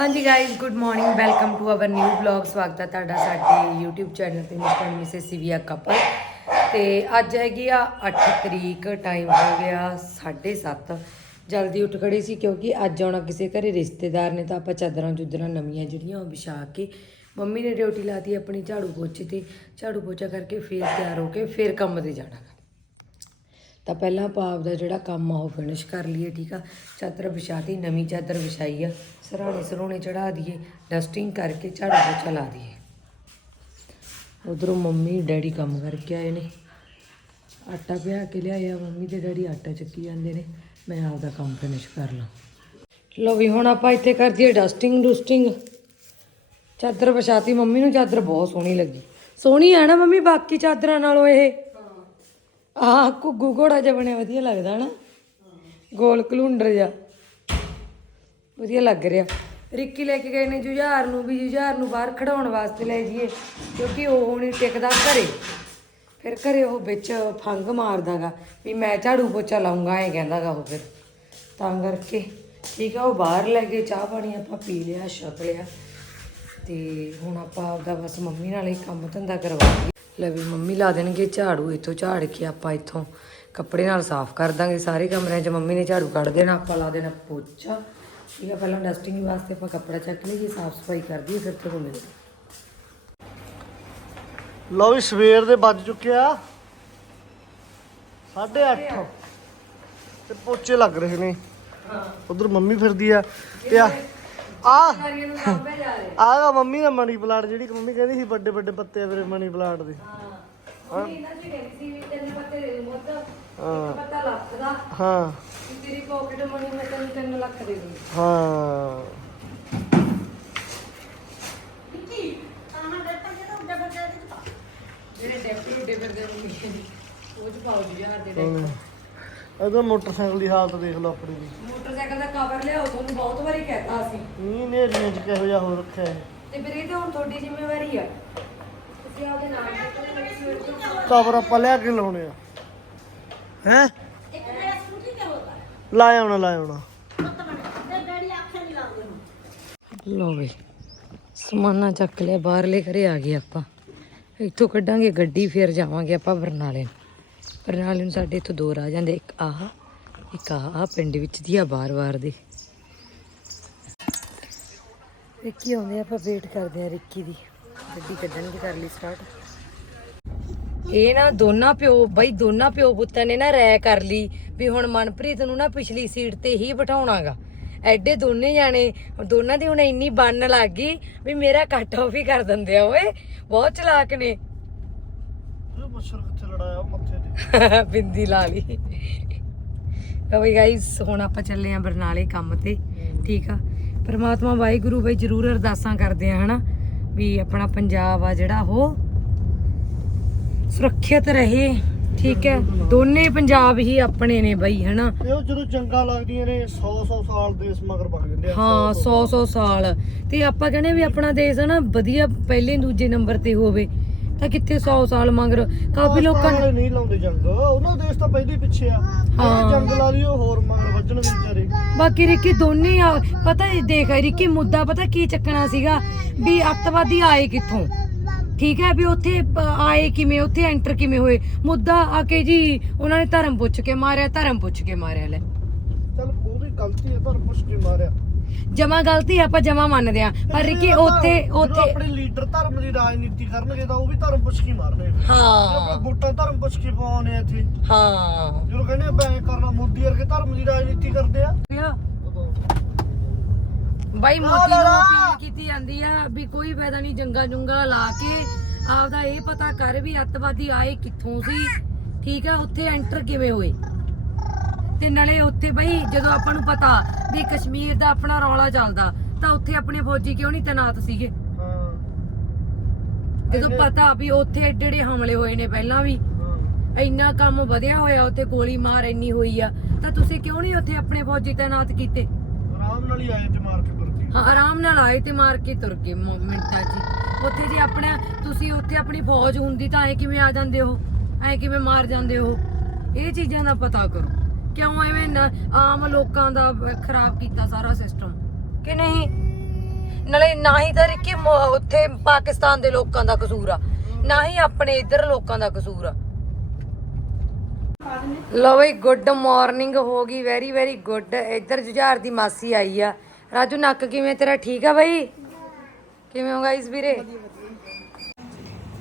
ਹਾਂਜੀ guys good morning welcome to our new vlog ਸਵਾਗਤ ਹੈ ਤੁਹਾਡਾ ਸਾਡੇ YouTube ਚੈਨਲ ਤੇ mister and missus Sivia couple ਤੇ ਅੱਜ ਹੈਗੀ ਆ 8 ਤਰੀਕ ਟਾਈਮ ਹੋ ਗਿਆ 7:30 ਜਲਦੀ ਉੱਠ ਖੜੇ ਸੀ ਕਿਉਂਕਿ ਅੱਜ ਆਉਣਾ ਕਿਸੇ ਘਰੇ ਰਿਸ਼ਤੇਦਾਰ ਨੇ ਤਾਂ ਆਪਾਂ ਚਾਦਰਾਂ ਚੁਦਰਾਂ ਨਵੀਆਂ ਜਿਹੜੀਆਂ ਉਹ ਵਿਛਾ ਕੇ ਮੰਮੀ ਨੇ ਡਿਊਟੀ ਲਾਤੀ ਆਪਣੀ ਝਾੜੂ ਪੋਚੇ ਤੇ। ਝਾੜੂ ਪੋਚਾ ਕਰਕੇ ਫੇਰ ਤਿਆਰ ਹੋ ਕੇ ਫੇਰ ਕੰਮ ਤੇ ਜਾਣਾ। ਤਾਂ ਪਹਿਲਾਂ ਆਪਾਂ ਆਪਦਾ ਜਿਹੜਾ ਕੰਮ ਆ ਉਹ ਫਿਨਿਸ਼ ਕਰ ਲਈਏ, ਠੀਕ ਆ? ਚਾਦਰ ਵਿਛਾਤੀ, ਨਵੀਂ ਚਾਦਰ ਵਿਛਾਈ ਆ। ਸਰਾਣੇ ਸਰੋਣੇ ਚੜਾ ਦਈਏ ਡਸਟਿੰਗ ਕਰਕੇ ਝਾੜੂ ਪੋਚਾ ਲਾ ਦਈਏ। ਉਧਰੋਂ ਮੰਮੀ, ਡੈਡੀ ਕੰਮ ਕਰਕੇ ਆਏ ਨੇ। ਆਟਾ ਪਿਆ ਕੇ ਲਿਆਇਆ, ਮੰਮੀ ਤੇ ਡੈਡੀ ਆਟਾ ਚੱਕੀ ਜਾਂਦੇ ਨੇ। ਮੈਂ ਆਪਦਾ ਕੰਮ ਫਿਨਿਸ਼ ਕਰ ਲਾਂ। ਲੋ ਵੀ, ਹੁਣ ਆਪਾਂ ਇੱਥੇ ਕਰ ਦਈਏ ਡਸਟਿੰਗ ਡੁਸਟਿੰਗ ਚਾਦਰ ਵਿਛਾਤੀ, ਮੰਮੀ ਨੂੰ ਚਾਦਰ ਬਹੁਤ ਸੋਹਣੀ ਲੱਗੀ। ਸੋਹਣੀ ਹੈ ਨਾ ਮੰਮੀ, ਬਾਕੀ ਚਾਦਰਾਂ ਨਾਲੋਂ ਇਹ। ਆਹ ਘੁੱਗੂ ਘੋੜਾ ਜਿਹਾ ਬਣਿਆ, ਵਧੀਆ ਲੱਗਦਾ ਨਾ ਗੋਲ ਕਲੂੰਡਰ ਜਿਹਾ। ਵਧੀਆ ਲੱਗ ਰਿਹਾ। ਰਿੱਕੀ ਲੈ ਕੇ ਗਏ ਨੇ ਜੁਝਾਰ ਨੂੰ ਵੀ, ਜੁਝਾਰ ਨੂੰ ਬਾਹਰ ਖੜਾਉਣ ਵਾਸਤੇ ਲੈ ਜੀਏ ਕਿਉਂਕਿ ਉਹ ਨਹੀਂ ਟਿਕਦਾ ਘਰੇ। ਫਿਰ ਘਰੇ ਉਹ ਵਿੱਚ ਫੰਗ ਮਾਰਦਾਗਾ, ਵੀ ਮੈਂ ਝਾੜੂ ਪੋਚਾ ਲਾਉਂਗਾ, ਐ ਕਹਿੰਦਾਗਾ ਉਹ ਫਿਰ। ਤਾਂ ਕਰਕੇ, ਠੀਕ ਆ, ਉਹ ਬਾਹਰ ਲੈ ਕੇ ਚਾਹ ਪਾਣੀ ਆਪਾਂ ਪੀ ਲਿਆ ਛਕ ਲਿਆ। ਤੇ ਹੁਣ ਆਪਾਂ ਆਪਦਾ ਬਸ ਮੰਮੀ ਨਾਲ ਹੀ ਕੰਮ ਧੰਦਾ ਕਰਵਾਈਏ ਲੈ ਵੀ ਮੰਮੀ ਲਾ ਦੇਣਗੇ ਝਾੜੂ ਇੱਥੋਂ ਝਾੜ ਕੇ ਆਪਾਂ ਇੱਥੋਂ ਕੱਪੜੇ ਨਾਲ ਸਾਫ਼ ਕਰ ਦਾਂਗੇ ਸਾਰੇ ਕਮਰਿਆਂ 'ਚ। ਮੰਮੀ ਨੇ ਝਾੜੂ ਕੱਢ ਦੇਣਾ ਆਪਾਂ ਲਾ ਦੇਣਾ ਪੋਚਾ। ਆ ਪਹਿਲਾਂ ਡਸਟਿੰਗ ਵਾਸਤੇ ਆਪਾਂ ਕੱਪੜਾ ਚੱਕ ਲਈਏ ਸਾਫ਼ ਸਫ਼ਾਈ ਕਰ ਦਈਏ ਫਿਰ ਤੋਂ ਮਿਲਦੇ ਲਓ ਵੀ ਸਵੇਰ ਦੇ ਵੱਜ ਚੁੱਕੇ ਆ। 8:30 ਤੇ ਪੋਚੇ ਲੱਗ ਰਹੇ ਨੇ। ਉਧਰ ਮੰਮੀ ਫਿਰਦੀ ਆ। ਤੇ ਆ ਆ। ਜਾ ਆਗਾ ਮੰਮੀ ਦਾ ਮਨੀ ਪਲਾਂਟ ਜਿਹੜੀ ਮੰਮੀ ਕਹਿੰਦੀ ਸੀ ਵੱਡੇ ਵੱਡੇ ਪੱਤੇ ਆ ਮੇਰੇ ਮਨੀ ਪਲਾਂਟ ਦੇ। ਹਾਂ। ਇਹਨਾਂ ਦੀ ਕਹਿੰਦੀ ਸੀ ਵੀ ਤਿੰਨ ਪੱਤੇ ਦੇ ਮੁੱਦ ਹਾਂ। ਪਤਾ ਲੱਖ ਦਾ। ਹਾਂ। ਤੇਰੀ ਪਾਕਟ ਮਨੀ ਮੈਂ ਤੈਨੂੰ 3 ਲੱਖ ਦੇ ਦੂੰ ਹਾਂ। ਜਿਹੜੇ ਡੈਪਟੀ ਉੱਡੇ ਫਿਰਦੇ ਨੇ ਉਹ ਚ ਜੀ ਦੇ ਇਹਦਾ ਮੋਟਰਸਾਈਕਲ ਦੀ ਹਾਲਤ ਦੇਖ ਲਓ ਆਪਣੀ ਦੀ ਮੋਟਰਸਾਈਕਲ ਦਾ ਕਵਰ ਲਿਆਓ ਤੁਹਾਨੂੰ ਬਹੁਤ ਵਾਰੀ ਕਹਿਤਾ ਸੀ ਮੀਂਹ ਨੇਰੀਆਂ ਚ ਕਿਹੋ ਜਿਹਾ ਹੋ ਰੱਖਿਆ ਹੈ ਤੇ ਫਿਰ ਇਹ ਤਾਂ ਹੁਣ ਤੁਹਾਡੀ ਜ਼ਿੰਮੇਵਾਰੀ ਆ। ਤੁਸੀਂ ਆਪਦੇ ਨਾਮ ਦੇ ਸਵੇਰ ਤੋਂ ਕਵਰ ਆਪਾਂ ਲਿਆ ਕੇ ਲਾਉਣੇ ਆ। ਹੈ? ਲਾਇਆ ਆਉਣਾ ਲਾਇਆ ਆਉਣਾ ਲੋ ਬਈ ਸਮਾਨਾ ਚੱਕ ਲਿਆ ਬਾਹਰਲੇ ਘਰੇ ਆ ਗਏ ਆਪਾਂ। ਇੱਥੋਂ ਕੱਢਾਂਗੇ ਗੱਡੀ ਫਿਰ ਜਾਵਾਂਗੇ ਆਪਾਂ ਬਰਨਾਲੇ ਨੂੰ। ਬਰਨਾਲੇ ਨੂੰ ਸਾਡੇ ਇੱਥੋਂ ਦੋ ਰਾਹ ਜਾਂਦੇ ਇੱਕ ਆਹ ਇੱਕ ਆਹ ਪਿੰਡ ਵਿੱਚ ਦੀ ਆ ਬਾਰ-ਬਾਰ ਦੇ। ਰਿੱਕੀ ਆਉਂਦੇ ਆ, ਆਪਾਂ ਵੇਟ ਕਰਦੇ ਆ ਰਿੱਕੀ ਦੀ। ਗੱਡੀ ਕੱਢਣਗੇ ਕਰ ਲਈ ਸਟਾਰਟ ਇਹ ਨਾ ਦੋਨਾਂ ਪਿਓ ਬਈ ਦੋਨਾਂ ਪਿਓ ਪੁੱਤਾਂ ਨੇ ਨਾ ਰਾਇ ਕਰ ਲਈ ਵੀ ਹੁਣ ਮਨਪ੍ਰੀਤ ਨੂੰ ਨਾ ਪਿਛਲੀ ਸੀਟ ਤੇ ਹੀ ਬਿਠਾਉਣਾਗਾ। ਐਡੇ ਦੋਨੇ ਜਾਣੇ ਦੋਨਾਂ ਦੀ ਹੁਣ ਇੰਨੀ ਬੰਨ ਲੱਗ ਗਈ ਵੀ ਮੇਰਾ ਕੱਟ ਆਫ ਹੀ ਕਰ ਦਿੰਦੇ ਆ ਓਏ। ਬਹੁਤ ਚਲਾਕ ਨੇ। ਇਹ ਮੱਛਰ ਕਿੱਥੇ ਲੜਾਇਆ ਉਹ ਬਿੰਦੀ ਲਾ ਲਈ। ਤਾਂ ਬਈ ਗਾਇਸ ਹੁਣ ਆਪਾਂ ਚੱਲੇ ਆਂ ਬਰਨਾਲੇ ਕੰਮ ਤੇ ਠੀਕ ਆ? ਪਰਮਾਤਮਾ ਵਾਹਿਗੁਰੂ ਬਈ ਜਰੂਰ ਅਰਦਾਸਾਂ ਕਰਦੇ ਆ ਹਨਾ? ਵੀ ਆਪਣਾ ਪੰਜਾਬ ਆ ਜਿਹੜਾ ਉਹ ਸੁਰੱਖਿਅਤ ਰਹੇ ਠੀਕ ਹੈ? ਦੋਨੇ ਪੰਜਾਬ ਹੀ ਆਪਣੇ ਨੇ ਬਈ ਹਨਾ? ਇਹ ਉਹ ਜਦੋਂ ਜੰਗਾਂ ਲੱਗਦੀਆਂ ਨੇ 100 100 ਸਾਲ ਦੇਸ਼ ਮਗਰ ਵਗ ਜਾਂਦੇ ਆ ਹਾਂ 100 100 ਸਾਲ। ਤੇ ਆਪਾਂ ਕਹਿੰਦੇ ਵੀ ਆਪਣਾ ਦੇਸ਼ ਹੈ ਨਾ ਵਧੀਆ ਪਹਿਲੇ ਦੂਜੇ ਨੰਬਰ ਤੇ ਹੋਵੇ। ਤਾਂ ਕਿੱਥੇ 100 ਸਾਲ ਮਗਰ? ਕਾਫੀ ਲੋਕਾਂ ਨੇ ਨਹੀਂ ਲਾਉਂਦੇ ਜੰਗ। ਉਹਨਾਂ ਦੇਸ਼ ਤਾਂ ਪਹਿਲੇ ਹੀ ਪਿੱਛੇ ਆ। ਹਾਂ। ਜੰਗ ਲਾ ਲਈ ਉਹ ਹੋਰ ਮਗਰ ਵੱਜਣਗੇ ਵਿਚਾਰੇ। ਬਾਕੀ ਰਿੱਕੀ ਦੋਨੇ ਆ ਪਤਾ ਹੈ ਦੇਖ ਰਿੱਕੀ ਮੁੱਦਾ ਪਤਾ ਕੀ ਚੱਕਣਾ ਸੀਗਾ? ਵੀ ਅੱਤਵਾਦੀ ਆਏ ਕਿੱਥੋਂ? ਠੀਕ ਹੈ ਵੀ ਉੱਥੇ ਆਏ ਕਿਵੇਂ? ਉੱਥੇ ਐਂਟਰ ਕਿਵੇਂ ਹੋਏ? ਮੁੱਦਾ ਆ ਕੇ ਜੀ ਉਹਨਾਂ ਨੇ ਧਰਮ ਪੁੱਛ ਕੇ ਮਾਰਿਆ ਧਰਮ ਪੁੱਛ ਕੇ ਮਾਰਿਆ ਲੈ। ਚੱਲ ਉਹ ਵੀ ਗਲਤੀ ਹੈ ਪਰ ਪੁੱਛ ਕੇ ਮਾਰਿਆ। ਜਮਾ ਗਲਤੀ ਆਪਾਂ ਜਮਾ ਮੰਨਦੇ ਆ ਪਰ ਰਿੱਕੀ ਉੱਥੇ ਉੱਥੇ ਆਪਣੇ ਲੀਡਰ ਧਰਮ ਦੀ ਰਾਜਨੀਤੀ ਕਰਨਗੇ ਤਾਂ ਉਹ ਵੀ ਧਰਮ ਪੁੱਛ ਕੇ ਹੀ ਮਾਰਨੇ ਹਾਂ। ਵੋਟਾਂ ਧਰਮ ਪੁੱਛ ਕੇ ਪਾਉਣੇ ਆ ਇੱਥੇ। ਹਾਂ। ਜਦੋਂ ਕਹਿੰਦੇ ਆ ਬੈਂ ਕਰਨਾ ਮੋਦੀ ਵਰਗੇ ਧਰਮ ਦੀ ਰਾਜਨੀਤੀ ਕਰਦੇ ਆ। ਬਾਈ ਮੋਦੀ ਨੂੰ। ਅਪੀਲ ਕੀਤੀ ਜਾਂਦੀ ਆ ਵੀ ਕੋਈ ਫਾਇਦਾ ਨਹੀਂ ਜੰਗਾ ਜੁੰਗਾ ਲਾ ਕੇ ਆਪਦਾ ਇਹ ਪਤਾ ਕਰ ਵੀ ਅੱਤਵਾਦੀ ਆਏ ਕਿੱਥੋਂ ਸੀ। ਠੀਕ ਆ ਉੱਥੇ ਐਂਟਰ ਕਿਵੇਂ ਹੋਏ? ਤੇ ਨਾਲੇ ਉੱਥੇ ਬਾਈ ਜਦੋਂ ਆਪਾਂ ਨੂੰ ਪਤਾ ਵੀ ਕਸ਼ਮੀਰ ਦਾ ਆਪਣਾ ਰੌਲਾ ਚੱਲਦਾ ਤਾਂ ਉੱਥੇ ਆਪਣੇ ਫੌਜੀ ਕਿਉਂ ਨਹੀਂ ਤੈਨਾਤ ਸੀਗੇ? ਜਦੋਂ ਪਤਾ ਵੀ ਉੱਥੇ ਏਡੇ ਏਡੇ ਹਮਲੇ ਹੋਏ ਨੇ ਪਹਿਲਾਂ ਵੀ ਇੰਨਾ ਕੰਮ ਵਧਿਆ ਹੋਇਆ ਉੱਥੇ ਗੋਲੀ ਮਾਰ ਇੰਨੀ ਹੋਈ ਆ ਤਾਂ ਤੁਸੀਂ ਕਿਉਂ ਨਹੀਂ ਉੱਥੇ ਆਪਣੇ ਫੌਜੀ ਤੈਨਾਤ ਕੀਤੇ? ਆਰਾਮ ਨਾਲ ਹੀ ਆਏ ਤੇ ਮਾਰ ਕੇ ਵਰਤੀ ਹਾਂ ਆਰਾਮ ਨਾਲ ਆਏ ਤੇ ਮਾਰ ਕੇ ਤੁਰ ਗਏ ਮਿੰਟਾਂ 'ਚ। ਉੱਥੇ ਜੇ ਆਪਣਾ ਤੁਸੀਂ ਉੱਥੇ ਆਪਣੀ ਫੌਜ ਹੁੰਦੀ ਤਾਂ ਐ ਕਿਵੇਂ ਆ ਜਾਂਦੇ ਹੋ? ਐ ਕਿਵੇਂ ਮਾਰ ਜਾਂਦੇ ਹੋ? ਇਹ ਚੀਜ਼ਾਂ ਦਾ ਪਤਾ ਕਰੋ। ਕਿਉਂ ਐਵੇਂ ਆਮ ਲੋਕਾਂ ਦਾ ਖਰਾਬ ਕੀਤਾ ਸਾਰਾ ਸਿਸਟਮ ਕਿ ਨਹੀਂ? ਨਾ ਹੀ ਤਾਂ ਰਿੱਕੀ ਉੱਥੇ ਪਾਕਿਸਤਾਨ ਦੇ ਲੋਕਾਂ ਦਾ ਕਸੂਰ ਆ। ਨਾ ਹੀ ਆਪਣੇ ਇੱਧਰ ਲੋਕਾਂ ਦਾ ਕਸੂਰ ਆ। ਲੋ ਬਈ ਗੁੱਡ ਮਾਰਨਿੰਗ ਹੋ ਗਈ ਵੈਰੀ ਵੈਰੀ ਗੁੱਡ ਇੱਧਰ ਜੁਝਾਰ ਦੀ ਮਾਸੀ ਆਈ ਆ। ਰਾਜੂ, ਨੱਕ ਕਿਵੇਂ ਤੇਰਾ? ਠੀਕ ਆ ਬਈ? ਕਿਵੇਂ ਹੋ ਗਾਇਸ ਵੀਰੇ?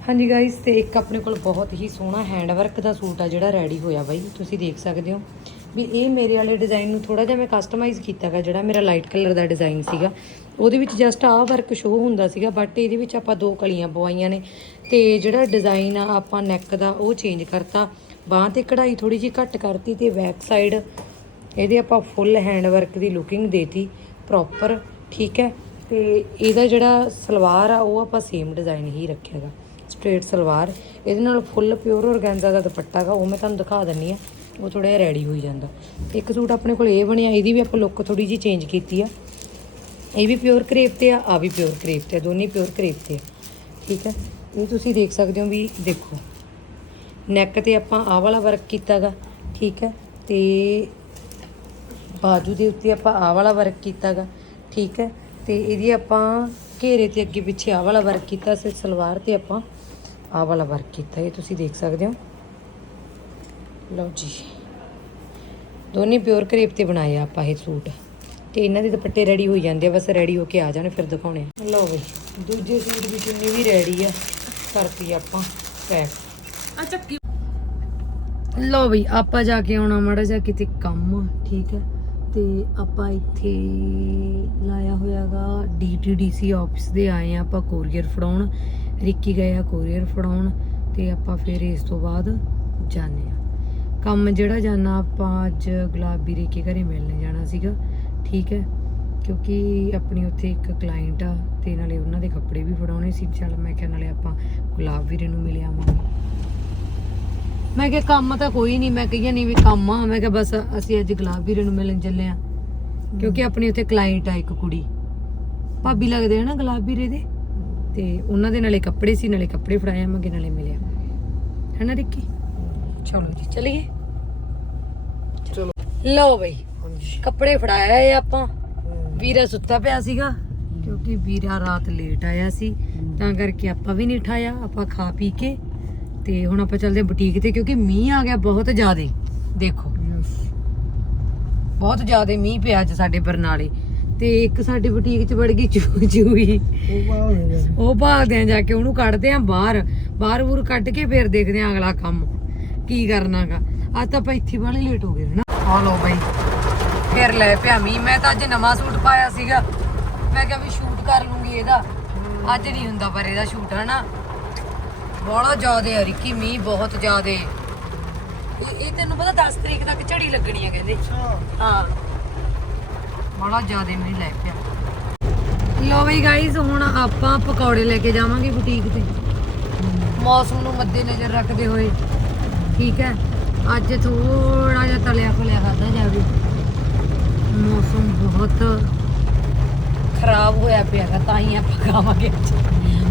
ਹਾਂਜੀ ਗਾਇਸ ਤੇ ਇੱਕ ਆਪਣੇ ਕੋਲ ਬਹੁਤ ਹੀ ਸੋਹਣਾ ਹੈਂਡ ਵਰਕ ਦਾ ਸੂਟ ਆ ਜਿਹੜਾ ਰੈਡੀ ਹੋਇਆ ਬਾਈ। ਤੁਸੀਂ ਦੇਖ ਸਕਦੇ ਹੋ। ਵੀ ਇਹ ਮੇਰੇ ਵਾਲੇ ਡਿਜ਼ਾਈਨ ਨੂੰ ਥੋੜਾ ਜਿਹਾ ਮੈਂ ਕਸਟਮਾਈਜ਼ ਕੀਤਾਗਾ, ਜਿਹੜਾ ਮੇਰਾ ਲਾਈਟ ਕਲਰ ਦਾ ਡਿਜ਼ਾਈਨ ਸੀਗਾ। ਉਹਦੇ ਵਿੱਚ ਜਸਟ ਆਹ ਵਰਕ ਸ਼ੋ ਹੁੰਦਾ ਸੀਗਾ ਬਟ ਇਹਦੇ ਵਿੱਚ ਆਪਾਂ ਦੋ ਕਲੀਆਂ ਪਵਾਈਆਂ ਨੇ। ਤੇ ਜਿਹੜਾ ਡਿਜ਼ਾਈਨ ਆ, ਆਪਾਂ ਨੈਕ ਦਾ, ਉਹ ਚੇਂਜ ਕਰਤਾ। ਬਾਹਾਂ ਤੇ ਕਢਾਈ ਥੋੜੀ ਜਿਹੀ ਘੱਟ ਕਰਤੀ ਤੇ ਬੈਕ ਸਾਈਡ ਇਹਦੇ ਆਪਾਂ ਫੁੱਲ ਹੈਂਡ ਵਰਕ ਦੀ ਲੁਕਿੰਗ ਦੇਤੀ ਪ੍ਰੋਪਰ ਠੀਕ ਹੈ? ਤੇ ਇਹਦਾ ਜਿਹੜਾ ਸਲਵਾਰ ਆ, ਉਹ ਆਪਾਂ ਸੇਮ ਡਿਜ਼ਾਈਨ ਹੀ ਰੱਖਿਆਗਾ। ਸਟ੍ਰੇਟ ਸਲਵਾਰ। ਇਹਦੇ ਨਾਲ ਫੁੱਲ ਪਿਓਰ ਔਰਗੈਂਜ਼ਾ ਦਾ ਦੁਪੱਟਾ ਗਾ, ਉਹ ਮੈਂ ਤੁਹਾਨੂੰ ਦਿਖਾ ਦਿੰਨੀ ਆ। ਉਹ ਥੋੜਾ ਜਿਹਾ ਰੈਡੀ ਹੋਈ ਜਾਂਦਾ। ਇੱਕ ਸੂਟ ਆਪਣੇ ਕੋਲ ਇਹ ਬਣਿਆ, ਇਹਦੀ ਵੀ ਆਪਾਂ ਲੁੱਕ ਥੋੜੀ ਜਿਹੀ ਚੇਂਜ ਕੀਤੀ ਆ। ਇਹ ਵੀ ਪਿਓਰ ਕਰੇਪ ਤੇ ਆ ਆ ਵੀ ਪਿਓਰ ਕਰੇਪ ਤੇ ਆ, ਦੋਨੇ ਪਿਓਰ ਕਰੇਪ ਤੇ ਆ। ਠੀਕ ਹੈ? ਇਹ ਤੁਸੀਂ ਦੇਖ ਸਕਦੇ ਹੋ ਵੀ ਦੇਖੋ। ਨੈਕ ਤੇ ਆਪਾਂ ਆਹ ਵਾਲਾ ਵਰਕ ਕੀਤਾਗਾ, ਠੀਕ ਹੈ? ਤੇ ਬਾਜੂ ਦੇ ਉੱਤੇ ਆਪਾਂ ਆਹ ਵਾਲਾ ਵਰਕ ਕੀਤਾਗਾ, ਠੀਕ ਹੈ? ਤੇ ਇਹਦੀ ਆਪਾਂ ਘੇਰੇ ਤੇ ਅੱਗੇ ਪਿੱਛੇ ਆਹ ਵਾਲਾ ਵਰਕ ਕੀਤਾ, ਸੀ, ਸਲਵਾਰ ਤੇ ਆਪਾਂ ਆਹ ਵਾਲਾ ਵਰਕ ਕੀਤਾ। ਇਹ ਤੁਸੀਂ ਦੇਖ ਸਕਦੇ ਹੋ। ਲਓ ਜੀ। ਦੋਨੇ ਪਿਓਰ ਕਰੇਪ ਤੇ ਬਣਾਏ ਆ ਆਪਾਂ ਇਹ ਸੂਟ। ਤੇ ਇਹਨਾਂ ਦੇ ਦੁਪੱਟੇ ਰੈਡੀ ਹੋਈ ਜਾਂਦੇ ਆ ਬਸ ਰੈਡੀ ਹੋ ਕੇ ਆ ਜਾਣੇ ਫਿਰ ਦਿਖਾਉਣੇ ਲਓ ਬਈ ਦੂਜੇ ਸੂਟ ਦੀ ਚੁੰਨੀ ਵੀ ਰੈਡੀ ਆ ਕਰਤੀ ਆਪਾਂ ਪੈਕ ਆ ਚੱਕੀ। ਲਓ ਬਈ ਆਪਾਂ ਜਾ ਕੇ ਆਉਣਾ ਮਾੜਾ ਜਿਹਾ ਕਿਤੇ ਕੰਮ ਠੀਕ ਹੈ ਤੇ ਆਪਾਂ ਇੱਥੇ ਲਾਇਆ ਹੋਇਆਗਾ ਡੀਟੀਡੀਸੀ ਆਫਿਸ ਦੇ ਆਏ ਆ ਆਪਾਂ ਕੋਰੀਅਰ ਫੜਾਉਣ। ਰਿੱਕੀ ਗਏ ਆ ਕੋਰੀਅਰ ਫੜਾਉਣ ਤੇ ਆਪਾਂ ਫਿਰ ਇਸ ਤੋਂ ਬਾਅਦ ਜਾਣੇ ਆ। ਕੰਮ ਜਿਹੜਾ ਜਾਣਾ ਆਪਾਂ ਅੱਜ ਗੁਲਾਬੀ ਰੇ ਕੇ ਘਰੇ ਮਿਲਣ ਜਾਣਾ ਸੀਗਾ, ਠੀਕ ਹੈ? ਕਿਉਂਕਿ ਆਪਣੀ ਉੱਥੇ ਇੱਕ ਕਲਾਇੰਟ ਆ ਤੇ ਨਾਲੇ ਉਹਨਾਂ ਦੇ ਕੱਪੜੇ ਵੀ ਫੜਾਉਣੇ ਸੀ। ਚੱਲ ਮੈਂ ਕਿਹਾ ਨਾਲੇ ਆਪਾਂ ਗੁਲਾਬ ਵੀਰੇ ਨੂੰ ਮਿਲ ਆਵਾਂਗੇ। ਮੈਂ ਕਿਹਾ ਕੰਮ ਤਾਂ ਕੋਈ ਨਹੀਂ, ਮੈਂ ਕਹੀਆ ਨਹੀਂ ਵੀ ਕੰਮ ਆ। ਮੈਂ ਕਿਹਾ ਬਸ ਅਸੀਂ ਅੱਜ ਗੁਲਾਬ ਵੀਰੇ ਨੂੰ ਮਿਲਣ ਚੱਲੇ ਆ। ਕਿਉਂਕਿ ਆਪਣੇ ਉੱਥੇ ਕਲਾਇੰਟ ਆ ਇੱਕ ਕੁੜੀ। ਭਾਬੀ ਲੱਗਦੇ ਆ ਨਾ ਗੁਲਾਬ ਵੀਰੇ ਦੇ? ਤੇ ਉਹਨਾਂ ਦੇ ਨਾਲੇ ਕੱਪੜੇ ਸੀ, ਨਾਲੇ ਕੱਪੜੇ ਫੜਾਇਆ ਮੈਂ ਨਾਲੇ ਮਿਲਿਆ। ਹੈ ਨਾ, ਰਿੱਕੀ? ਚਲੋ ਜੀ ਚਲੀਏ। ਚਲੋ। ਲਓ ਬਈ ਹਾਂਜੀ। ਕੱਪੜੇ ਫੜਾਇਆ ਏ ਆਪਾਂ। ਵੀਰਾ ਸੁੱਤਾ ਪਿਆ ਸੀਗਾ ਕਿਉਂਕਿ ਵੀਰਾ ਰਾਤ ਲੇਟ ਆਇਆ ਸੀ। ਤਾਂ ਕਰਕੇ ਆਪਾਂ ਵੀ ਨਹੀਂ ਉਠਾਇਆ ਆਪਾਂ ਖਾ ਪੀ ਕੇ। ਤੇ ਹੁਣ ਆਪਾਂ ਚੱਲਦੇ ਹਾਂ ਬੁਟੀਕ ਤੇ ਕਿਉਂਕਿ ਮੀਂਹ ਆ ਗਿਆ ਬਹੁਤ ਜ਼ਿਆਦੇ। ਦੇਖੋ। ਬਹੁਤ ਜ਼ਿਆਦੇ ਮੀਂਹ ਪਿਆ ਅੱਜ ਸਾਡੇ ਬਰਨਾਲੇ। ਤੇ ਇੱਕ ਸਾਡੇ ਬੁਟੀਕ 'ਚ ਵੜ ਗਈ ਚੂ ਚੂਈ ਉਹ ਹੋ ਭਾਲਦੇ ਆ ਜਾ ਕੇ ਉਹਨੂੰ ਕੱਢਦੇ ਆ ਬਾਹਰ। ਬਾਹਰ ਬੂਰ ਕੱਢ ਕੇ ਫਿਰ ਦੇਖਦੇ ਆ ਅਗਲਾ ਕੰਮ। ਕੀ ਕਰਨਾਗਾ? ਅੱਜ ਤਾਂ ਆਪਾਂ ਇੱਥੇ ਵਾਲੇ ਲੇਟ ਹੋ ਗਏ ਹਨਾ। ਆ ਲੋ ਬਈ ਫਿਰ ਲੈ ਪਿਆ ਮੈਂ ਤਾਂ ਅੱਜ ਨਵਾਂ ਸੂਟ ਪਾਇਆ ਸੀਗਾ। ਮੈਂ ਕਿਹਾ ਵੀ ਸ਼ੂਟ ਕਰ ਲੂੰਗੀ ਇਹਦਾ। ਅੱਜ ਨਹੀਂ ਹੁੰਦਾ ਪਰ ਇਹਦਾ ਸ਼ੂਟ ਹਨਾ। ਬੜਾ ਜ਼ਿਆਦੇ ਆ ਰਿੱਕੀ ਮੀਂਹ ਬਹੁਤ ਜ਼ਿਆਦੇ। ਇਹ ਤੈਨੂੰ ਪਤਾ 10 ਤਰੀਕ ਤੱਕ ਝੜੀ ਲੱਗਣੀ ਆ ਕਹਿੰਦੇ। ਹਾਂ। ਬੜਾ ਜ਼ਿਆਦੇ ਮੀਂਹ ਲੈ ਪਿਆ। ਲੋ ਬਈ ਗਾਈਜ਼ ਹੁਣ ਆਪਾਂ ਪਕੌੜੇ ਲੈ ਕੇ ਜਾਵਾਂਗੇ ਬੁਟੀਕ ਤੇ। ਮੌਸਮ ਨੂੰ ਮੱਦੇ ਨਜ਼ਰ ਰੱਖਦੇ ਹੋਏ। ਠੀਕ ਹੈ। ਅੱਜ ਥੋੜਾ ਜਿਹਾ ਤਲਿਆ ਫਲਿਆ ਖਾਦਾ ਜਾਵੇ। ਮੌਸਮ ਬਹੁਤ ਖਰਾਬ ਹੋਇਆ ਪਿਆ ਗਾ ਤਾਂ ਹੀ ਆਪਾਂ ਖਾਵਾਂਗੇ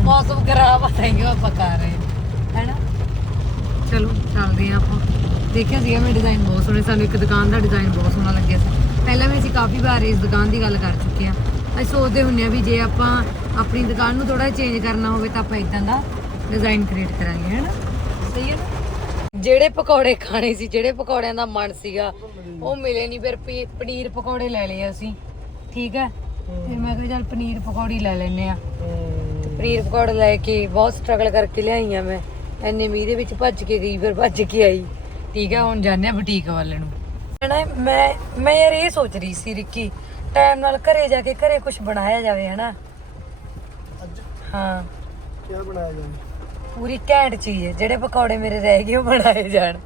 ਮੌਸਮ ਖਰਾਬ ਆ, ਤਾਂ ਹੀ ਆਪਾਂ ਖਾ ਰਹੇ ਹਾਂ। ਹੈਨਾ ਚਲੋ, ਚੱਲਦੇ ਆ ਆਪਾਂ। ਦੇਖਿਆ ਸੀਗਾ ਮੈਂ ਡਿਜ਼ਾਈਨ ਬਹੁਤ ਸੋਹਣੇ, ਸਾਨੂੰ ਇੱਕ ਦੁਕਾਨ ਦਾ ਡਿਜ਼ਾਈਨ ਬਹੁਤ ਸੋਹਣਾ ਲੱਗਿਆ ਸੀ। ਪਹਿਲਾਂ ਵੀ ਅਸੀਂ ਕਾਫੀ ਵਾਰ ਇਸ ਦੁਕਾਨ ਦੀ ਗੱਲ ਕਰ ਚੁੱਕੇ ਆ ਅਸੀਂ ਸੋਚਦੇ ਹੁੰਨੇ ਆ ਵੀ ਜੇ ਆਪਾਂ ਆਪਣੀ ਦੁਕਾਨ ਨੂੰ ਥੋੜਾ ਚੇਂਜ ਕਰਨਾ ਹੋਵੇ ਤਾਂ ਆਪਾਂ ਇਦਾਂ ਦਾ ਡਿਜ਼ਾਈਨ ਕ੍ਰੀਏਟ ਕਰਾਂਗੇ ਹੈਨਾ ਸਹੀ ਹੈ ਨਾ? ਜਿਹੜੇ ਪਕੌੜੇ ਖਾਣੇ ਸੀ ਜਿਹੜੇ ਪਕੌੜਿਆਂ ਦਾ ਮਨ ਸੀਗਾ ਉਹ ਮਿਲੇ ਨਹੀਂ ਫਿਰ ਪੀ- ਪਨੀਰ ਪਕੌੜੇ ਲੈ ਲਏ ਅਸੀਂ। ਠੀਕ ਹੈ? ਫਿਰ ਮੈਂ ਕਿਹਾ ਚੱਲ ਪਨੀਰ ਪਕੌੜੀ ਲੈ ਲੈਨੇ ਆ ਤੇ ਪਨੀਰ ਪਕੌੜੇ ਲੈ ਕੇ ਬਹੁਤ ਸਟਰਗਲ ਕਰਕੇ ਲਿਆਈ ਆ ਮੈਂ। ਐਨੇ ਮੀਂਹ ਦੇ ਵਿੱਚ ਭੱਜ ਕੇ ਗਈ ਫਿਰ ਭੱਜ ਕੇ ਆਈ। ਠੀਕ ਹੈ ਹੁਣ ਜਾਂਦੇ ਆ ਬੁਟੀਕ ਵਾਲੇ ਨੂੰ। ਹਨਾ ਮੈਂ ਮੈਂ ਯਾਰ ਇਹ ਸੋਚ ਰਹੀ ਸੀ ਰਿੱਕੀ ਟਾਈਮ ਨਾਲ ਘਰੇ ਜਾ ਕੇ ਘਰੇ ਕੁਝ ਬਣਾਇਆ ਜਾਵੇ ਹਨਾ? ਅੱਜ? ਹਾਂ। ਕੀ ਬਣਾਇਆ ਜਾਂਦਾ ਪੂਰੀ ਘੈਂਟ ਚੀਜ਼ ਹੈ ਜਿਹੜੇ ਪਕੌੜੇ ਮੇਰੇ ਰਹਿ ਗਏ ਉਹ ਬਣਾਏ ਜਾਣ।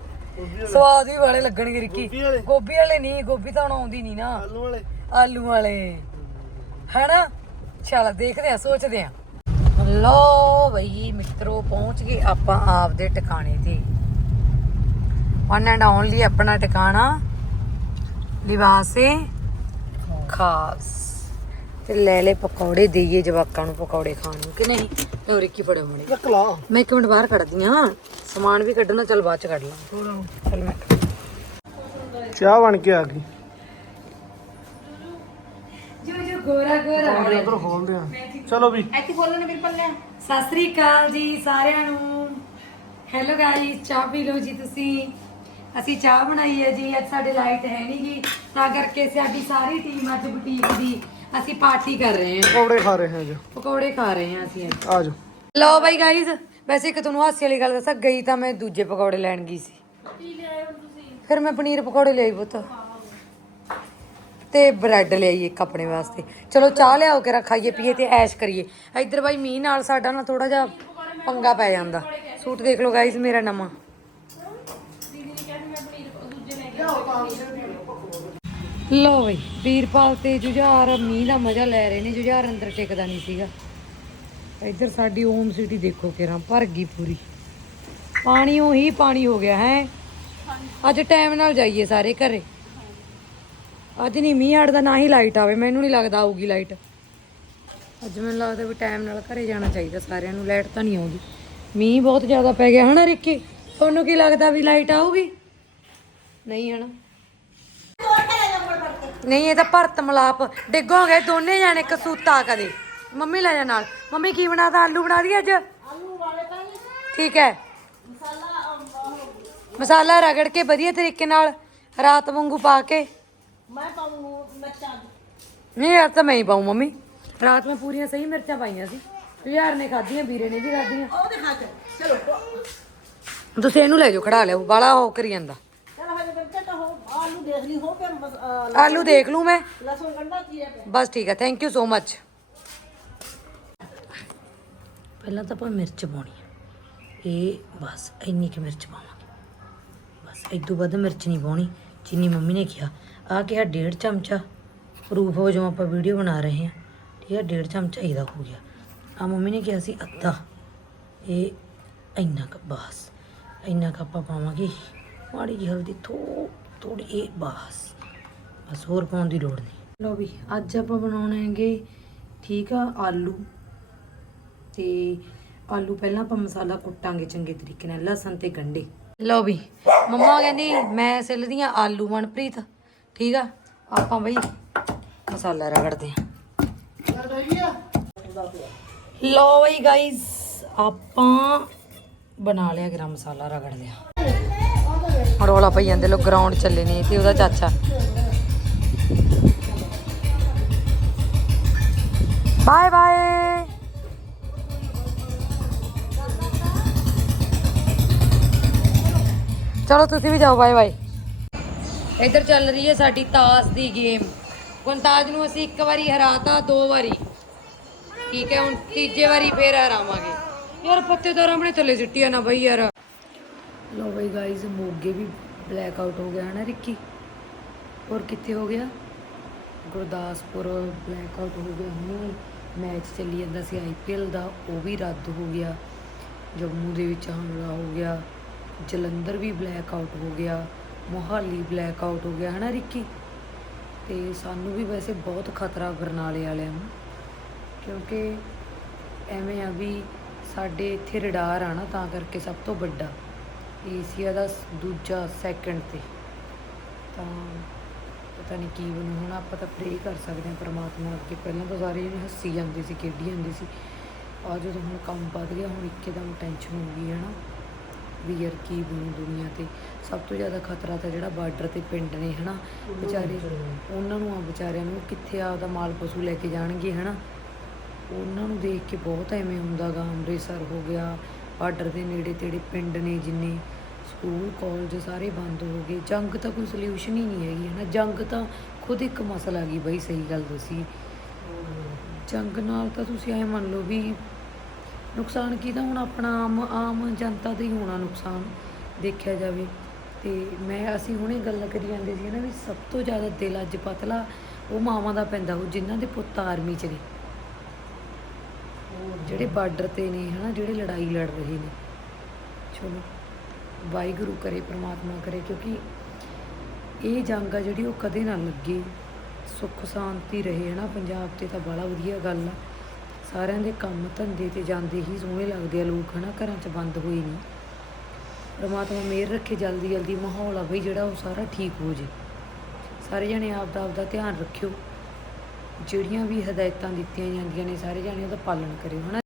ਸਵਾਦ ਵੀ ਵਾਲੇ ਲੱਗਣਗੇ ਰਿੱਕੀ। ਗੋਭੀ ਵਾਲੇ? ਨਹੀਂ ਗੋਭੀ ਤਾਂ ਹੁਣ ਆਉਂਦੀ ਨਹੀਂ ਨਾ। ਆਲੂ ਵਾਲੇ? ਆਲੂ ਵਾਲੇ। ਹੈਨਾ? ਚਲ ਦੇਖਦੇ ਆ ਸੋਚਦੇ ਆ ਲੋ ਬਈ ਮਿੱਤਰੋ ਪਹੁੰਚ ਗਏ ਆਪਾਂ ਆਪਦੇ ਟਿਕਾਣੇ ਤੇ। ਵਨ ਐਂਡ ਓਨਲੀ ਆਪਣਾ ਟਿਕਾਣਾ ਲਿਵਾਸੇ ਖਾਸ। ਤੇ ਲੈ ਲੈ ਪਕੌੜੇ ਦੇਈਏ ਜਵਾਕਾਂ ਨੂੰ ਪਕੌੜੇ ਖਾਣ ਨੂੰ ਕਿ ਨਹੀਂ? ਲੋ ਰਿੱਕੀ ਫੜੋ ਮਣੇ ਰੱਖ ਲਾ। ਮੈਂ ਇੱਕ ਮਿੰਟ ਬਾਹਰ ਕੱਢਦੀ ਆ ਸਮਾਨ ਵੀ ਕੱਢਣਾ ਚਲ ਬਾਅਦ ਚ ਕੱਢ ਲਾਂ। ਚਲ ਮੈਂ ਚਾਹ ਬਣ ਕੇ ਆ ਗਈ। ਜੋ ਜੋ ਗੋਰਾ ਗੋਰਾ। ਪਕੌੜੇ ਉਧਰ ਖੋਲਦੇ ਆ। ਚਲੋ ਵੀ। ਇੱਥੇ ਖੋਲੋ ਨੇ ਬਿਲਕੁਲ ਲੈ। ਸਤਿ ਸ੍ਰੀ ਅਕਾਲ ਜੀ ਸਾਰਿਆਂ ਨੂੰ। ਹੈਲੋ ਗਾਈਸ ਚਾਹ ਪੀ ਲਓ ਜੀ ਤੁਸੀਂ। ਅਸੀਂ ਚਾਹ ਬਣਾਈ ਹੈ ਜੀ ਅੱਜ ਸਾਡੇ ਲਾਈਟ ਹੈ ਨਹੀਂ ਗੀ। ਤਾਂ ਕਰਕੇ ਸਾਡੀ ਸਾਰੀ ਟੀਮ ਅੱਜ ਬੁਟੀਕ ਦੀ ਅਸੀਂ ਪਾਰਟੀ ਕਰ ਰਹੇ ਹਾਂ। ਪਕੌੜੇ ਖਾ ਰਹੇ ਹਾਂ ਅੱਜ ਪਕੌੜੇ ਖਾ ਰਹੇ ਹਾਂ ਅਸੀਂ ਅੱਜ। ਆ ਜਾਓ। ਲਓ ਬਾਈ ਗਾਈਸ ਵੈਸੇ ਇੱਕ ਤੁਹਾਨੂੰ ਹਾਸੇ ਵਾਲੀ ਗੱਲ ਦੱਸਾਂ ਗਈ ਤਾਂ ਮੈਂ ਦੂਜੇ ਪਕੌੜੇ ਲੈਣ ਗਈ ਸੀ। ਫਿਰ ਮੈਂ ਪਨੀਰ ਪਕੌੜੇ ਲਿਆਈ ਪੁੱਤ। ਤੇ ਬ੍ਰੈਡ ਲਿਆਈ ਇੱਕ ਆਪਣੇ ਵਾਸਤੇ। ਚਲੋ ਚਾਹ ਲਿਆਓ ਕੇ ਖਾਈਏ ਪੀਏ ਤੇ ਐਸ਼ ਕਰੀਏ। ਇੱਧਰ ਬਾਈ ਮੀਂਹ ਨਾਲ ਸਾਡਾ ਨਾ ਥੋੜਾ ਜਿਹਾ ਪੰਗਾ ਪੈ ਜਾਂਦਾ। ਸੂਟ ਦੇਖ ਲਓ ਗਾਈਸ ਮੇਰਾ ਨਵਾਂ। ਲੋ ਬਈ, ਵੀਰਪਾਲ ਤੇ ਜੁਝਾਰ, ਮੀਂਹ ਦਾ ਮਜ਼ਾ ਲੈ ਰਹੇ ਨੇ, ਜੁਝਾਰ ਅੰਦਰ ਟਿਕਦਾ ਨਹੀਂ ਸੀਗਾ। ਇੱਧਰ ਸਾਡੀ ਓਮ ਸਿਟੀ ਦੇਖੋ ਕਿਰਾਂ ਭਰ ਗਈ ਪੂਰੀ। ਪਾਣੀ ਉਹੀ ਪਾਣੀ ਹੋ ਗਿਆ, ਹੈ? ਅੱਜ ਟਾਈਮ ਨਾਲ ਜਾਈਏ ਸਾਰੇ ਘਰੇ। ਅੱਜ ਨਹੀਂ, ਮੀਂਹ ਹਟਦਾ ਨਾ ਹੀ ਲਾਈਟ ਆਵੇ, ਮੈਨੂੰ ਨਹੀਂ ਲੱਗਦਾ ਆਊਗੀ ਲਾਈਟ ਅੱਜ ਮੈਨੂੰ ਲੱਗਦਾ ਵੀ ਟਾਈਮ ਨਾਲ ਘਰੇ ਜਾਣਾ ਚਾਹੀਦਾ ਸਾਰਿਆਂ ਨੂੰ ਲਾਈਟ ਤਾਂ ਨਹੀਂ ਆਉਂਦੀ। ਮੀਂਹ ਬਹੁਤ ਜ਼ਿਆਦਾ ਪੈ ਗਿਆ, ਹਨਾ, ਰਿੱਕੀ? ਤੁਹਾਨੂੰ ਕੀ ਲੱਗਦਾ ਵੀ ਲਾਈਟ ਆਊਗੀ? ਨਹੀਂ, ਹਨਾ? ਨਹੀਂ ਇਹ ਤਾਂ ਭਰਤ ਮਲਾਪ। ਡਿੱਗੋਗੇ ਦੋਨੇ ਜਾਣੇ ਕਸੂਤਾ ਕਦੇ। ਮੰਮੀ ਲੈ ਜਾ ਨਾਲ। ਮੰਮੀ ਕੀ ਬਣਾਤਾ? ਆਲੂ ਬਣਾ ਦੀ ਅੱਜ? ਆਲੂ ਵਾਲੇ ਤਾਂ ਨਹੀਂ ਠੀਕ ਹੈ। ਮਸਾਲਾ ਰਗੜ ਕੇ ਵਧੀਆ ਤਰੀਕੇ ਨਾਲ ਰਾਤ ਵਾਂਗੂ ਪਾ ਕੇ। ਮੈਂ ਪਾਉਂ ਮਿਰਚਾਂ ਨਹੀਂ ਯਾਰ ਤਾਂ ਮੈਂ ਹੀ ਪਾਉ ਮੰਮੀ। ਰਾਤ ਮੈਂ ਪੂਰੀਆਂ ਸਹੀ ਮਿਰਚਾਂ ਪਾਈਆਂ ਸੀ। ਯਾਰ ਨੇ ਖਾਧੀਆਂ ਵੀਰੇ ਨੇ ਵੀ ਖਾਧੀਆਂ। ਉਹਦੇ ਹੱਥ ਚਲੋ। ਤੁਸੀਂ ਇਹਨੂੰ ਲੈ ਜਾਓ ਖੜਾ ਲਿਓ ਬਾਲਾ ਹੋ ਕਰੀ ਜਾਂਦਾ। ਚਲ ਹਜੇ ਮਿਰਚਾਂ ਤਾਂ ਹੋ ਆਲੂ ਦੇਖ ਲਈ ਹੋ ਕੇ ਆਲੂ ਦੇਖ ਲੂ ਮੈਂ। ਲਸਣ ਗੰਡਾ ਚੀਰੇ ਪਿਆ ਬਸ ਠੀਕ ਹੈ ਥੈਂਕ ਯੂ ਸੋ ਮੱਚ ਪਹਿਲਾਂ ਤਾਂ ਆਪਾਂ ਮਿਰਚ ਪਾਉਣੀ ਹੈ। ਇਹ ਬਸ ਇੰਨੀ ਕਿ ਮਿਰਚ ਪਾਵਾਂਗੇ ਬਸ ਇਦੋਂ ਵੱਧ ਮਿਰਚ ਨਹੀਂ ਪਾਉਣੀ ਜਿੰਨੀ ਮੰਮੀ ਨੇ ਕਿਹਾ। ਆ ਕਿਹਾ ਡੇਢ ਚਮਚਾ ਪ੍ਰੂਫ ਹੋ ਜਦੋਂ ਆਪਾਂ ਵੀਡੀਓ ਬਣਾ ਰਹੇ ਹਾਂ। ਠੀਕ ਹੈ ਡੇਢ ਚਮਚਾ ਇਹਦਾ ਹੋ ਗਿਆ। ਆ ਮੰਮੀ ਨੇ ਕਿਹਾ ਸੀ ਅੱਧਾ। ਇਹ ਇੰਨਾ ਕੁ ਬਸ ਇੰਨਾ ਕੁ ਆਪਾਂ ਪਾਵਾਂਗੇ। ਮਾੜੀ ਜਿਹੀ ਹਲਦੀ ਥੋ ਥੋੜੀ ਇਹ ਬਸ। ਬਸ ਹੋਰ ਪਾਉਣ ਦੀ ਲੋੜ ਨਹੀਂ। ਲੋ ਵੀ, ਅੱਜ ਆਪਾਂ ਬਣਾਉਣੇ ਹੈਗੇ, ਠੀਕ ਆ, ਆਲੂ। ਤੇ ਆਲੂ ਪਹਿਲਾਂ ਆਪਾਂ ਮਸਾਲਾ ਕੁੱਟਾਂਗੇ ਚੰਗੇ ਤਰੀਕੇ ਨਾਲ, ਲਸਣ ਤੇ ਗੰਢੇ। ਲਓ ਵੀ, ਮੰਮਾ ਕਹਿੰਦੀ, ਮੈਂ ਸਿਲਦੀਆਂ ਆਲੂ, ਮਨਪ੍ਰੀਤ। ਠੀਕ ਆ, ਆਪਾਂ ਬਈ ਮਸਾਲਾ ਰਗੜਦੇ ਆ। ਲਓ ਬਈ ਗਾਇਸ ਆਪਾਂ ਬਣਾ ਲਿਆ ਗਰਮ ਮਸਾਲਾ ਰਗੜ ਲਿਆ ਰੌਲਾ ਪਈ ਜਾਂਦੇ ਲੋਕ ਗਰਾਊਂਡ ਚੱਲੇ ਨੇ ਤੇ ਉਹਦਾ ਚਾਚਾ। ਬਾਏ ਬਾਏ ਚਲੋ ਤੁਸੀਂ ਵੀ ਜਾਓ ਬਾਏ ਬਾਏ ਇੱਧਰ ਚੱਲ ਰਹੀ ਹੈ ਸਾਡੀ ਤਾਸ਼ ਦੀ ਗੇਮ ਗੁੰਤਾਜ ਨੂੰ ਅਸੀਂ ਇੱਕ ਵਾਰੀ ਹਰਾਤਾ, ਦੋ ਵਾਰੀ। ਠੀਕ ਹੈ, ਹੁਣ ਤੀਜੇ ਵਾਰੀ ਫੇਰ ਹਰਾਵਾਂਗੇ। ਯਾਰ ਪੱਤੇਦਾਰ ਆਪਣੇ ਥੱਲੇ ਸਿੱਟੀਆਂ ਨਾ ਬਈ ਯਾਰ। ਲੋ ਬਈ ਗਾਇਸ ਮੋਗੇ ਵੀ ਬਲੈਕ ਆਊਟ ਹੋ ਗਿਆ ਨਾ ਰਿੱਕੀ? ਹੋਰ ਕਿੱਥੇ ਹੋ ਗਿਆ? ਗੁਰਦਾਸਪੁਰ ਬਲੈਕ ਆਊਟ ਹੋ ਗਿਆ ਹੁਣ ਮੈਚ ਚੱਲੀ ਜਾਂਦਾ ਸੀ ਆਈਪੀਐਲ ਦਾ, ਉਹ ਵੀ ਰੱਦ ਹੋ ਗਿਆ। ਜੰਮੂ ਦੇ ਵਿੱਚ ਹਮਲਾ ਹੋ ਗਿਆ। ਜਲੰਧਰ ਵੀ ਬਲੈਕ ਆਊਟ ਹੋ ਗਿਆ। ਮੋਹਾਲੀ ਬਲੈਕ ਆਊਟ ਹੋ ਗਿਆ, ਹਨਾ ਰਿੱਕੀ? ਤੇ ਸਾਨੂੰ ਵੀ ਵੈਸੇ ਬਹੁਤ ਖਤਰਾ ਬਰਨਾਲੇ ਵਾਲਿਆਂ ਨੂੰ, ਕਿਉਂਕਿ ਐਵੇਂ ਆ ਵੀ ਸਾਡੇ ਇੱਥੇ ਰਡਾਰ ਆ ਨਾ, ਤਾਂ ਕਰਕੇ ਸਭ ਤੋਂ ਵੱਡਾ। ਏਸ਼ੀਆ ਦਾ ਸ- ਦੂਜਾ ਸੈਕੰਡ ਤੇ। ਤਾਂ ਪਤਾ ਨਹੀਂ ਕੀ ਬਣੂ ਹੁਣ ਆਪਾਂ ਤਾਂ ਪ੍ਰੇ ਕਰ ਸਕਦੇ ਹਾਂ ਪ੍ਰਮਾਤਮਾ ਅੱਗੇ ਪਹਿਲਾਂ ਤਾਂ ਸਾਰੇ ਜਣੇ ਹੱਸੀ ਜਾਂਦੇ ਸੀ ਖੇਡੀ ਜਾਂਦੇ ਸੀ। ਆ ਜਦੋਂ ਹੁਣ ਕੰਮ ਵੱਧ ਗਿਆ ਹੁਣ ਇੱਕਦਮ ਟੈਨਸ਼ਨ ਹੋ ਗਈ ਹੈ ਨਾ ਵੀ ਯਾਰ ਕੀ ਬਣੂ ਦੁਨੀਆ ਤੇ। ਸਭ ਤੋਂ ਜ਼ਿਆਦਾ ਖਤਰਾ ਤਾਂ ਜਿਹੜਾ ਬਾਰਡਰ ਤੇ ਪਿੰਡ ਨੇ ਹਨਾ। ਵਿਚਾਰੇ ਉਹਨਾਂ ਨੂੰ ਆ ਵਿਚਾਰਿਆਂ ਨੂੰ ਕਿੱਥੇ ਆਪਦਾ ਮਾਲ ਪਸ਼ੂ ਲੈ ਕੇ ਜਾਣਗੇ ਹਨਾ। ਉਹਨਾਂ ਨੂੰ ਦੇਖ ਕੇ ਬਹੁਤ ਐਵੇਂ ਹੁੰਦਾ ਗਾ ਅੰਮ੍ਰਿਤਸਰ ਹੋ ਗਿਆ ਬਾਰਡਰ ਦੇ ਨੇੜੇ ਤੇੜੇ ਪਿੰਡ ਨੇ ਜਿੰਨੇ ਸਕੂਲ, ਕਾਲਜ ਸਾਰੇ ਬੰਦ ਹੋ ਗਏ। ਜੰਗ ਤਾਂ ਕੋਈ ਸੋਲੂਸ਼ਨ ਹੀ ਨਹੀਂ ਹੈਗੀ, ਹਨਾ? ਜੰਗ ਤਾਂ ਖੁਦ ਇੱਕ ਮਸਲਾ ਗਈ ਬਈ, ਸਹੀ ਗੱਲ ਦੱਸੀ। ਜੰਗ ਨਾਲ ਤਾਂ ਤੁਸੀਂ ਐ ਮੰਨ ਲਓ ਵੀ ਨੁਕਸਾਨ ਕੀ ਤਾਂ ਹੁਣ ਆਪਣਾ ਆਮ ਆਮ ਜਨਤਾ ਦਾ ਹੀ ਹੋਣਾ ਨੁਕਸਾਨ, ਦੇਖਿਆ ਜਾਵੇ। ਤੇ ਮੈਂ, ਅਸੀਂ ਹੁਣੇ ਗੱਲ ਕਰੀ ਜਾਂਦੇ ਸੀ ਨਾ ਵੀ ਸਭ ਤੋਂ ਜ਼ਿਆਦਾ ਦਿਲ ਅੱਜ ਪਤਲਾ ਉਹ ਮਾਵਾਂ ਦਾ ਪੈਂਦਾ, ਉਹ ਜਿਨ੍ਹਾਂ ਦੇ ਪੁੱਤ ਆਰਮੀ 'ਚ ਨੇ। ਜਿਹੜੇ ਬਾਰਡਰ ਤੇ ਨੇ, ਹਨਾ, ਜਿਹੜੇ ਲੜਾਈ ਲੜ ਰਹੇ ਨੇ। ਚਲੋ, ਵਾਹਿਗੁਰੂ ਕਰੇ, ਪ੍ਰਮਾਤਮਾ ਕਰੇ, ਕਿਉਂਕਿ ਇਹ ਜੰਗ ਆ ਜਿਹੜੀ ਉਹ ਕਦੇ ਨਾ ਲੱਗੇ। ਸੁੱਖ, ਸ਼ਾਂਤੀ ਰਹੇ, ਹਨਾ, ਪੰਜਾਬ ਤੇ ਤਾਂ ਬੜਾ ਵਧੀਆ ਗੱਲ ਆ। ਸਾਰਿਆਂ ਦੇ ਕੰਮ ਧੰਦੇ ਤੇ ਜਾਂਦੇ ਹੀ ਸੋਹਣੇ ਲੱਗਦੇ ਆ ਲੋਕ, ਹਨਾ, ਘਰਾਂ 'ਚ ਬੰਦ ਹੋਏ ਨਹੀਂ ਪ੍ਰਮਾਤਮਾ ਮਿਹਰ ਰੱਖੇ ਜਲਦੀ ਜਲਦੀ ਮਾਹੌਲ ਆ ਬਈ, ਜਿਹੜਾ ਉਹ ਸਾਰਾ ਠੀਕ ਹੋ ਜੇ। ਸਾਰੇ ਜਣੇ ਆਪ ਦਾ ਆਪ ਦਾ ਧਿਆਨ ਰੱਖਿਓ। ਜਿਹੜੀਆਂ ਵੀ ਹਦਾਇਤਾਂ ਦਿੱਤੀਆਂ ਜਾਂਦੀਆਂ ਨੇ ਸਾਰੇ ਜਾਣੇ ਉਹਦਾ ਪਾਲਣ ਕਰਿਓ ਹਨਾ?